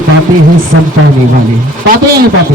पाते हैं सब पाने वाले, पाते हैं नहीं पाते,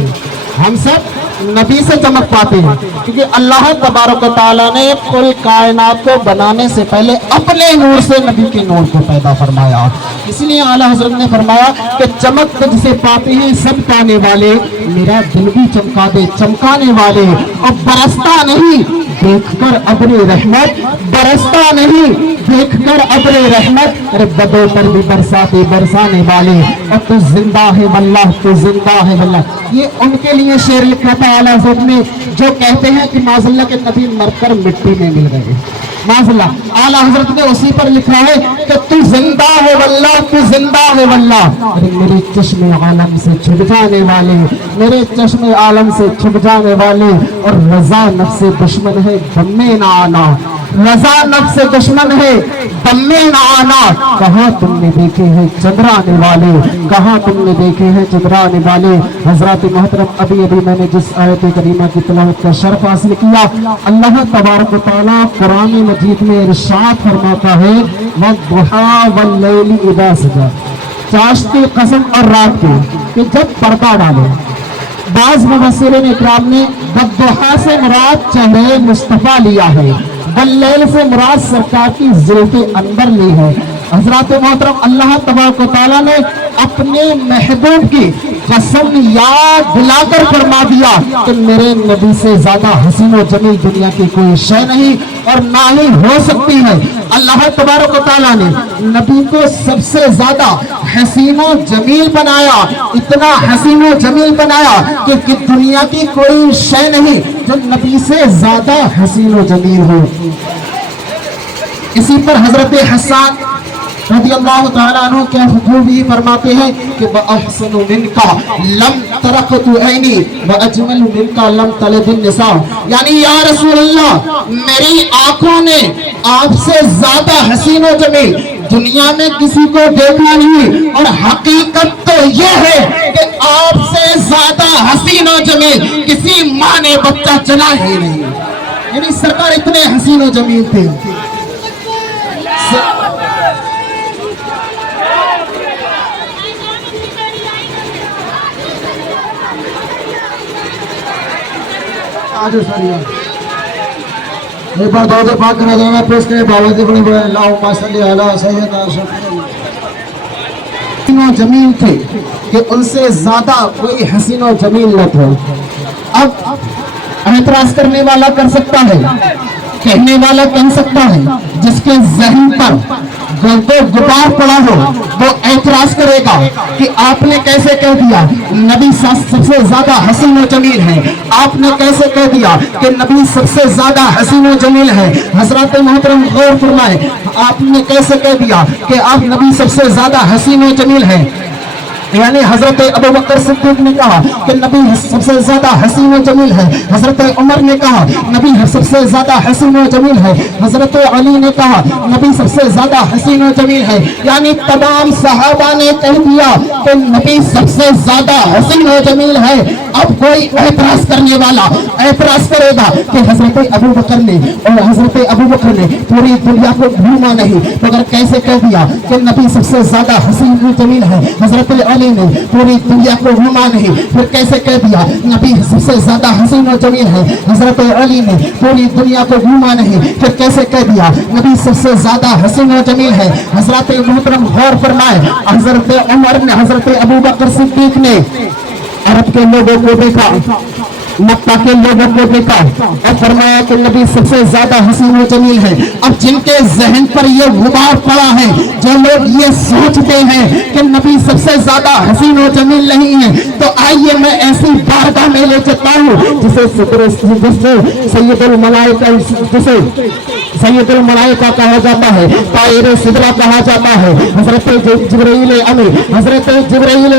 हम सब नबी से चमक पाते हैं, क्योंकि अल्लाह तबारक व तआला ने कुल कायनात को बनाने से पहले अपने नूर से नबी के नूर को पैदा फरमाया। इसलिए आला हजरत ने फरमाया कि चमक जिसे पाते हैं सब पाने वाले, मेरा दिल भी चमका दे चमकाने वाले, और बरसता नहीं देखकर अब्रे रहमत, बरसता नहीं देखकर अब्रे रहमत, अरे बदों पर भी बरसाते बरसाने वाले, और तू जिंदा है वल्लाह, तू जिंदा है वल्लाह। ये उनके लिए शेर लिखा था आला हज़रत ने, जो कहते हैं कि माज़अल्लाह के नबी मरकर मिट्टी में मिल गए। माज़अल्लाह आला हज़रत ने उसी पर लिखा है कि तू जिंदा है वल्लाह, तू जिंदा है वल्लाह। अरे मेरे चश्मे आलम से छुप जाने वाले, मेरे चश्मे आलम से छुप जाने वाले, और रजा नफ्से दुश्मन है दम्मे ना आना, रजा नफ्स दुश्मन है दम्मे ना आना। कहाँ तुमने देखे हैं चंद्राने वाले, कहाँ तुमने देखे हैं चंद्राने वाले। हजरत मोहतरम अभी अभी मैंने जिस आयत करीमा की तिलावत का शर्फ हासिल किया, अल्लाह तबारक व तआला कुरान मजीद में इरशाद फरमाता है वद्दुहा वल्लैलि इज़ा सजा, चाश्ती कसम और रात की कि जब पर्दा डाले। बाज़ मुफस्सिरीन इकराम ने वद्दुहा से मुराद चेहरे मुस्तफ़ा लिया है, वल्लैल से मुराद सरकार की ज़ुल्फ़े अंदर ली है। हज़रत मोहतरम अल्लाह तबारक व तआला ने अपने महबूब की कसम याद दिलाकर फरमा दिया कि मेरे नबी से ज्यादा हसीन व जमील दुनिया की कोई शय नहीं और ना ही हो सकती है। अल्लाह तबारक व तआला ने नबी को सबसे ज्यादा हसीन व जमील बनाया, इतना हसीन व जमील बनाया कि दुनिया की कोई शय नहीं जो नबी से ज्यादा हसीन व जमील हो। इसी पर हजरत हसन रज़ियल्लाहु ताला अन्हु क्या खूबी फरमाते हैं कि वअहसनु मिनका लम तरक़तु ऐनी वअजमलु मिनका लम तलिदिन निसा, यानी या रसूल अल्लाह मेरी आंखों ने आपसे ज्यादा हसीन व जमील दुनिया में किसी को देखा नहीं, और हकीकत तो यह है कि आपसे ज्यादा हसीन व जमील किसी माँ ने बच्चा चला ही नहीं। यानी सरकार इतने हसीन व जमील थे। एक बार दो पाक करा जाएगा, पेश करें बाबा अपने अल्लाहुम्मा सल्ली अला सय्यदना हसीन जमील थे कि उनसे ज्यादा कोई हसीन और जमील न थे। अब एतराज करने वाला कर सकता है, कहने वाला कह सकता है, जिसके जहन पर गुबार पड़ा हो वो एतराज करेगा कि आपने कैसे कह दिया नबी सबसे ज्यादा हसीन व जमील है, आपने कैसे कह दिया कि नबी सबसे ज्यादा हसीन व जमील है। हजरत मोहतरम गौर फरमाए, आपने कैसे कह दिया कि आप नबी सबसे ज्यादा हसीन व जमील है। यानी हजरत अबू बकर सिद्दीक ने कहा कि नबी सबसे ज्यादा हसीन व जमील है, हजरत उमर ने कहा नबी सबसे ज्यादा हसीन व जमील है, हजरत अली ने कहा नबी सबसे ज्यादा हसीन व जमील है। यानी तमाम सहाबा ने कह दिया कि नबी सबसे ज्यादा हसीन व जमील है। अब कोई एतराज करने वाला एतराज करेगा कि हजरत अबू बकर ने और हजरत अबू बकर ने पूरी दुनिया को घूमा नहीं, मगर कैसे कह दिया कि नबी सबसे ज्यादा हसीन व जमील है। हजरत अली ने पूरी दुनिया को घुमा नहीं, फिर कैसे कह दिया नबी सबसे ज्यादा हसीन व जमील है। हजरत अली ने पूरी दुनिया को घुमा नहीं, फिर कैसे कह दिया नबी सबसे ज्यादा हसीन व जमील है। हजरत मोहतरम गौर फरमाए, हजरत उमर ने हजरत अबू बकर सिद्दीक ने अरब के लोगों को देखा, मक्का के लोगों को देखा और फरमाया कि नबी सबसे ज्यादा हसीन व जमील है। अब जिनके जहन पर ये गुबार पड़ा है, जो लोग ये सोचते हैं कि नबी सबसे ज्यादा हसीन व जमील नहीं है, तो आइए मैं ऐसी बारगाह में ले चलता हूँ जिसे सैयदुल मलाइका, जिसे सैयदुल मलाइका कहा जाता है, ताइर सिदरा कहा जाता है। हजरत जिब्रील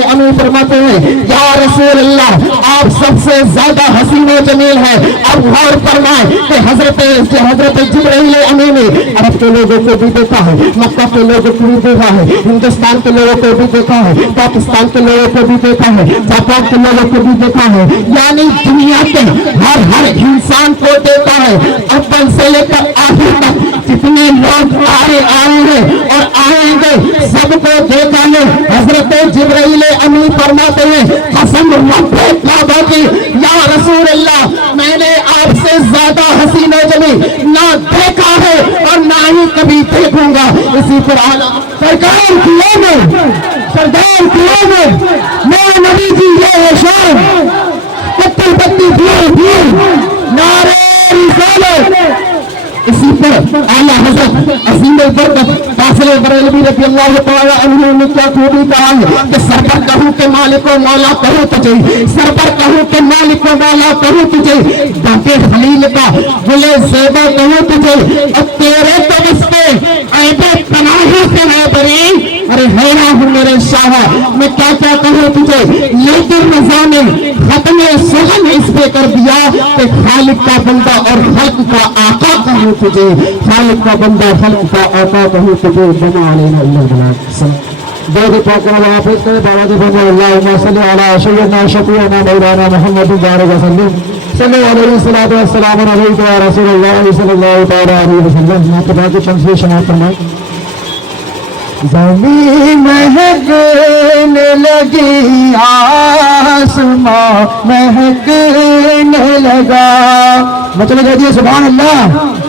अमीन फरमाते हैं या रसूल अल्लाह आप सबसे ज्यादा हसीन व जमील है। अब गौर फरमाए कि हजरत जिब्रील अमीन ने अरब के लोगों को भी देखा है, मक्का के लोगों को भी देखा है, हिंदुस्तान के लोगों को भी देखा है, पाकिस्तान के लोगों को भी देखा है, जापान के लोगों को भी देखा है, यानी दुनिया के हर इंसान को देखा है। अव्वल से लेकर आखिर तक جتنے لوگ آئے ہیں اور آئیں گے سب کو دیکھا ہے. حضرت جبرائیل امی فرماتے ہیں قسم رب کعبہ کی یا رسول اللہ میں نے آپ سے زیادہ حسین و جمیل نہ دیکھا ہے اور نہ ہی کبھی دیکھوں گا. اسی پر سرکار کی آمد سردار کی آمد میرے نبی کی یہ ہے شان پتل پتی پھول نعرہ رسالت. اسی پر اعلیٰ حضرت عظیم البرکت فاضل بریلوی رضی اللہ تعالی عنہ نے کیا خوبی کہا ہے کہ سر پر کہوں کہ مالک و مولا کہوں تجھے, سر پر کہوں کہ مالک و مولا کہوں تجھے, دانتے خلیل کا گلے زیبا کہوں تجھے, اور تیرے تو اس کے عیب پناہوں سے میں بری. ارے حیران ہوں میرے شاہ میں کیا کیا کہوں تجھے, لیکن رضا نے ختم سخن اس پہ کر دیا کہ خالق کا بندہ اور خلق کا آقا کہوں تجھے, خالق کا بندہ خلق کا آقا کہوں تجھے. بنا علینا اللہ بنا دو پاک و حافظ کے بابا جی بنا اللہم صلی علی سیدنا شفیعنا مولانا محمد بارک وسلم صلی علیہ الصلوۃ والسلام علیک یا رسول اللہ صلی اللہ تعالی علیہ وسلم. مقتدا کی شمسی شماعت فرمائیں. زمین مہکنے لگی آسمان مہکنے لگا. مطلب کہہ دیے سبحان اللہ.